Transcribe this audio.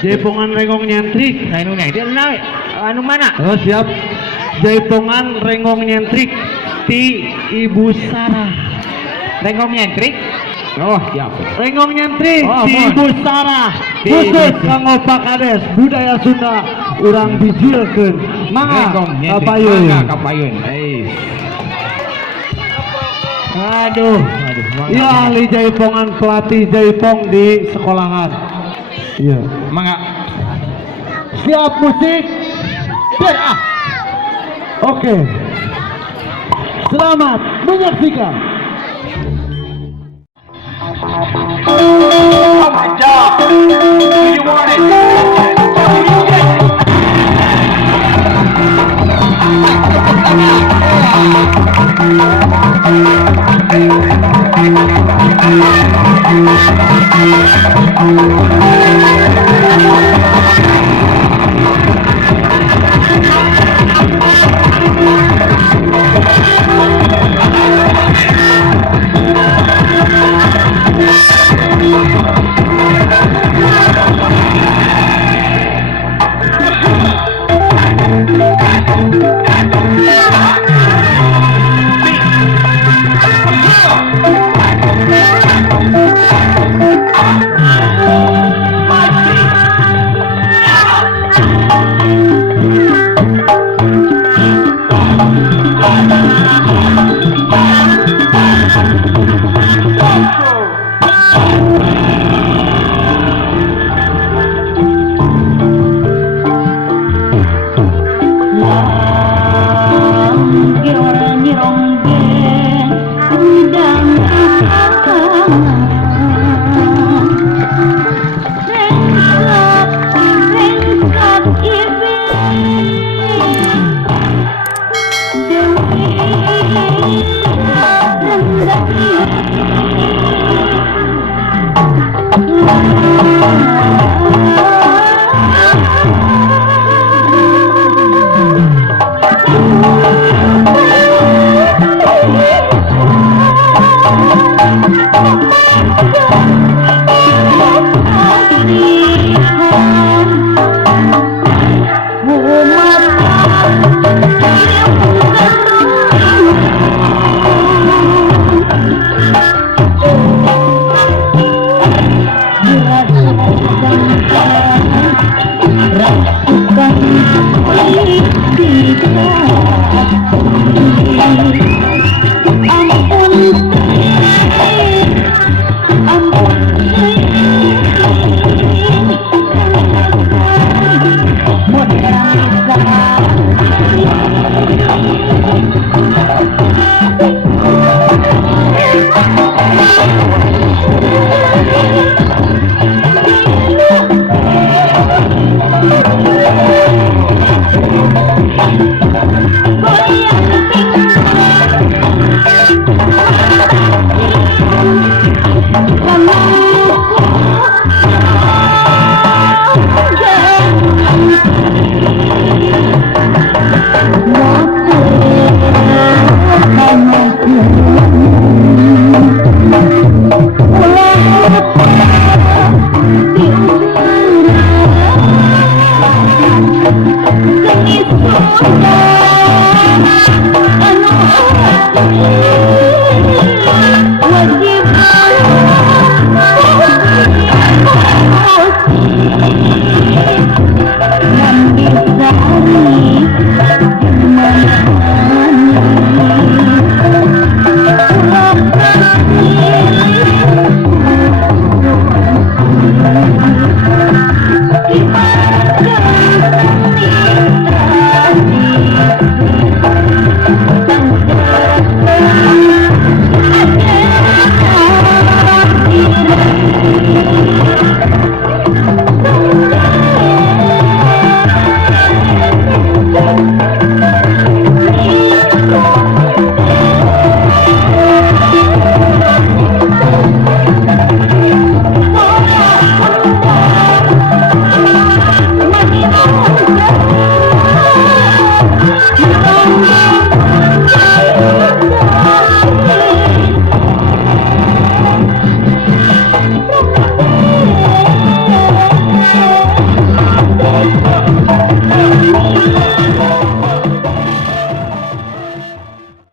Jaipongan Rengong Nyentrik. Anu dia anu mana? Oh siap. Jaipongan Rengong Nyentrik ti Ibu Sarah. Rengong nyentrik. Oh siap. Rengong Nyentrik Oh, ti mohon. Ibu Sarah. Di Khusus Ibu- kanggo Pak Kades budaya Sunda urang bijilkeun. Mangga Rengong nyentrik. kapayun. Mangga kapayun. Aduh. Iya ahli jaipongan pelatih jaipong di sekolahan. Iya. Mangga. Siap musik. Biar ah. Oke. Selamat menyaksikan. Oh my God! Do you want it? Do you get it? Bukan